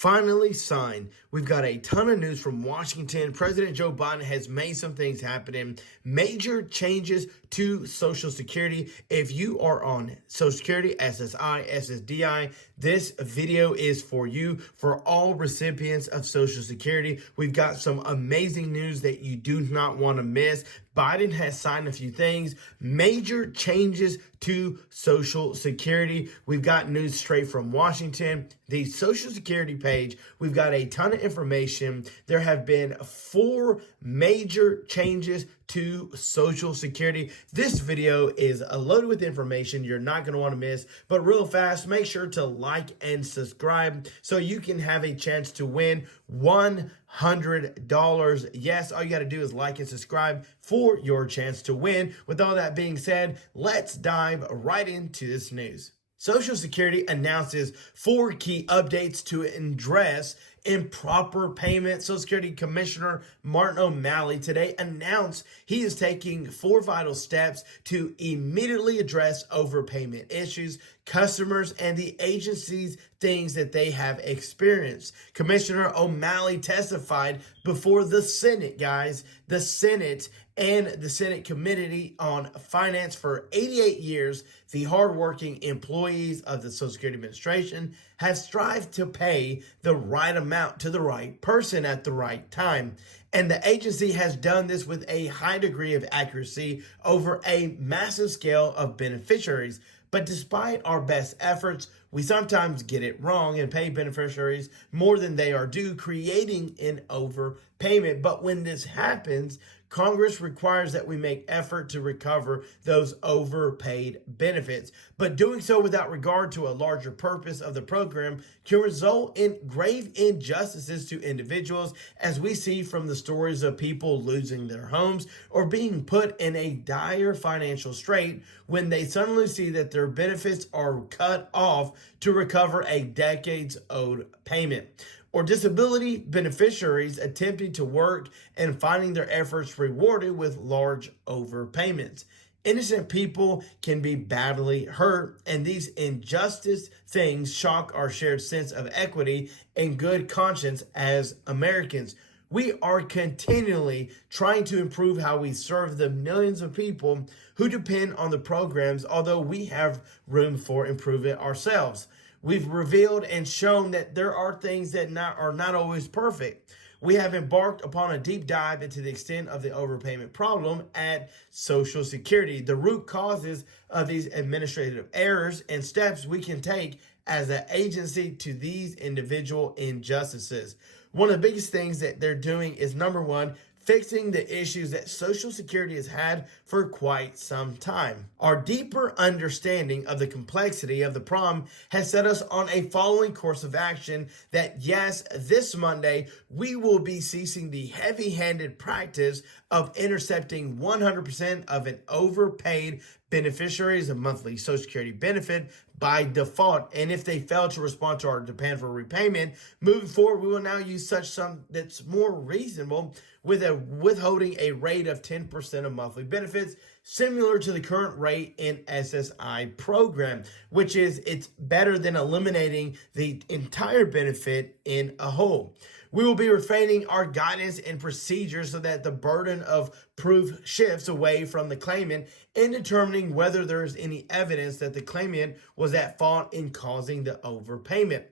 finally signed. We've got a ton of news from Washington. President Joe Biden has made some things happen. Major changes to Social Security. If you are on Social Security, SSI, SSDI, this video is for you. For all recipients of Social Security, we've got some amazing news that you do not want to miss. Biden has signed a few things, major changes to Social Security. We've got news straight from Washington. The Social Security page, we've got a ton of information. There have been 4 major changes to Social Security. This video is loaded with information you're not going to want to miss. But real fast, make sure to like and subscribe so you can have a chance to win $100. Yes, all you got to do is like and subscribe for your chance to win. With all that being said, let's dive right into this news. Social Security announces 4 key updates to address improper payment. Social Security Commissioner Martin O'Malley today announced he is taking 4 vital steps to immediately address overpayment issues, customers, and the agency's things that they have experienced. Commissioner O'Malley testified before the Senate, guys. The Senate and the Senate Committee on Finance for 88 years, the hardworking employees of the Social Security Administration have strived to pay the right amount to the right person at the right time. And the agency has done this with a high degree of accuracy over a massive scale of beneficiaries. But despite our best efforts, we sometimes get it wrong and pay beneficiaries more than they are due, creating an overpayment. But when this happens, Congress requires that we make effort to recover those overpaid benefits. But doing so without regard to a larger purpose of the program can result in grave injustices to individuals, as we see from the stories of people losing their homes or being put in a dire financial strait when they suddenly see that their benefits are cut off to recover a decades-old payment. Or disability beneficiaries attempting to work and finding their efforts rewarded with large overpayments. Innocent people can be badly hurt, and these injustice things shock our shared sense of equity and good conscience as Americans. We are continually trying to improve how we serve the millions of people who depend on the programs, although we have room for improvement ourselves. We've revealed and shown that there are things that are not always perfect. We have embarked upon a deep dive into the extent of the overpayment problem at Social Security, the root causes of these administrative errors, and steps we can take as an agency to these individual injustices. One of the biggest things that they're doing is, number one, fixing the issues that Social Security has had for quite some time. Our deeper understanding of the complexity of the problem has set us on a following course of action that, yes, this Monday, we will be ceasing the heavy-handed practice of intercepting 100% of an overpaid beneficiaries of monthly Social Security benefit by default. And if they fail to respond to our demand for repayment, moving forward, we will now use such sum that's more reasonable, with a withholding a rate of 10% of monthly benefits, similar to the current rate in SSI program, which is, it's better than eliminating the entire benefit in a whole. We will be refining our guidance and procedures so that the burden of proof shifts away from the claimant in determining whether there is any evidence that the claimant was at fault in causing the overpayment.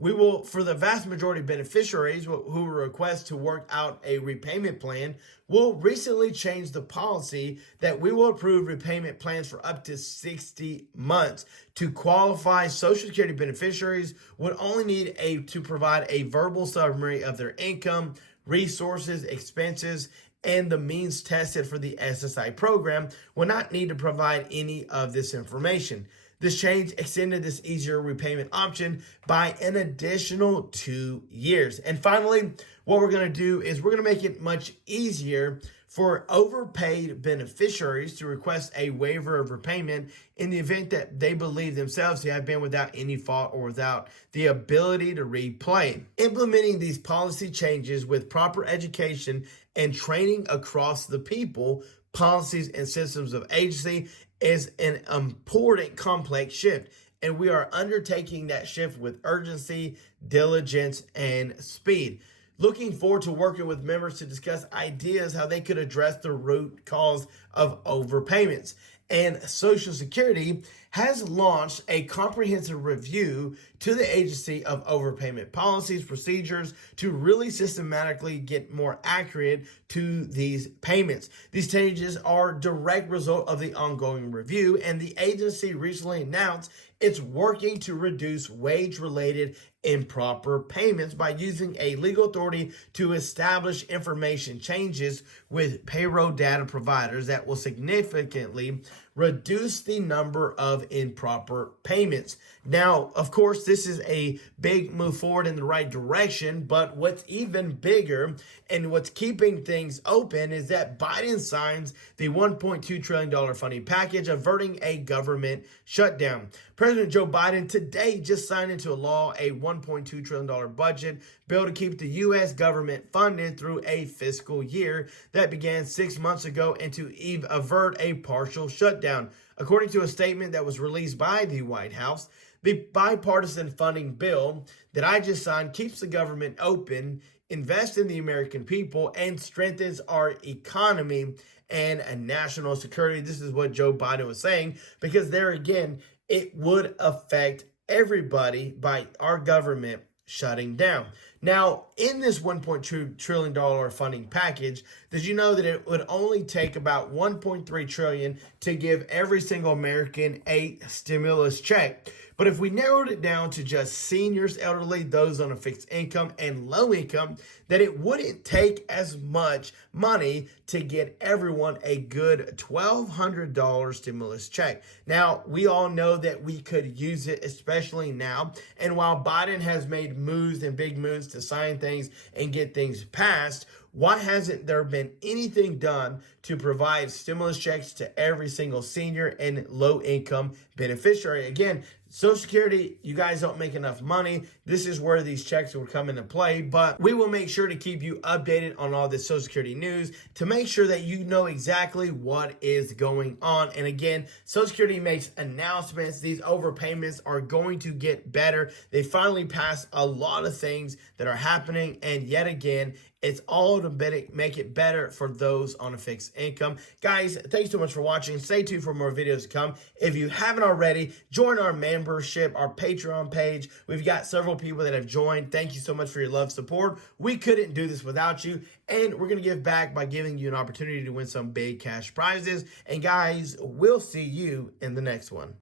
We will, for the vast majority of beneficiaries who request to work out a repayment plan, will recently change the policy that we will approve repayment plans for up to 60 months. To qualify, Social Security beneficiaries would only need to provide a verbal summary of their income, resources, expenses, and the means tested for the SSI program, will not need to provide any of this information. This change extended this easier repayment option by an additional 2 years. And finally, what we're going to do is we're going to make it much easier for overpaid beneficiaries to request a waiver of repayment in the event that they believe themselves to have been without any fault or without the ability to repay. Implementing these policy changes with proper education and training across the people, policies, and systems of agency is an important complex shift. and we are undertaking that shift with urgency, diligence, and speed. Looking forward to working with members to discuss ideas how they could address the root cause of overpayments. And Social Security has launched a comprehensive review to the agency of overpayment policies, procedures to really systematically get more accurate to these payments. These changes are a direct result of the ongoing review, and the agency recently announced it's working to reduce wage-related improper payments by using a legal authority to establish information changes with payroll data providers that will significantly reduce the number of improper payments. Now, of course, this is a big move forward in the right direction, but what's even bigger and what's keeping things open is that Biden signs the $1.2 trillion funding package, averting a government shutdown. President Joe Biden today just signed into law a $1.2 trillion budget bill to keep the U.S. government funded through a fiscal year that began 6 months ago and to avert a partial shutdown. According to a statement that was released by the White House, the bipartisan funding bill that I just signed keeps the government open, invests in the American people, and strengthens our economy and national security. This is what Joe Biden was saying, because there again, it would affect everybody by our government shutting down. Now, in this $1.2 trillion funding package, did you know that it would only take about $1.3 trillion to give every single American a stimulus check? But if we narrowed it down to just seniors, elderly, those on a fixed income, and low income, that it wouldn't take as much money to get everyone a good $1,200 stimulus check. Now, we all know that we could use it, especially now. And while Biden has made moves and big moves to sign things and get things passed, why hasn't there been anything done to provide stimulus checks to every single senior and low income beneficiary? Again, Social Security, you guys don't make enough money. This is where these checks will come into play, but we will make sure to keep you updated on all this Social Security news to make sure that you know exactly what is going on. And again, Social Security makes announcements. These overpayments are going to get better. They finally passed a lot of things that are happening, and yet again, it's all to make it better for those on a fixed income. Guys, thanks so much for watching. Stay tuned for more videos to come. If you haven't already, join our membership, our Patreon page. We've got several people that have joined. Thank you so much for your love, support. We couldn't do this without you, and we're going to give back by giving you an opportunity to win some big cash prizes. And guys, we'll see you in the next one.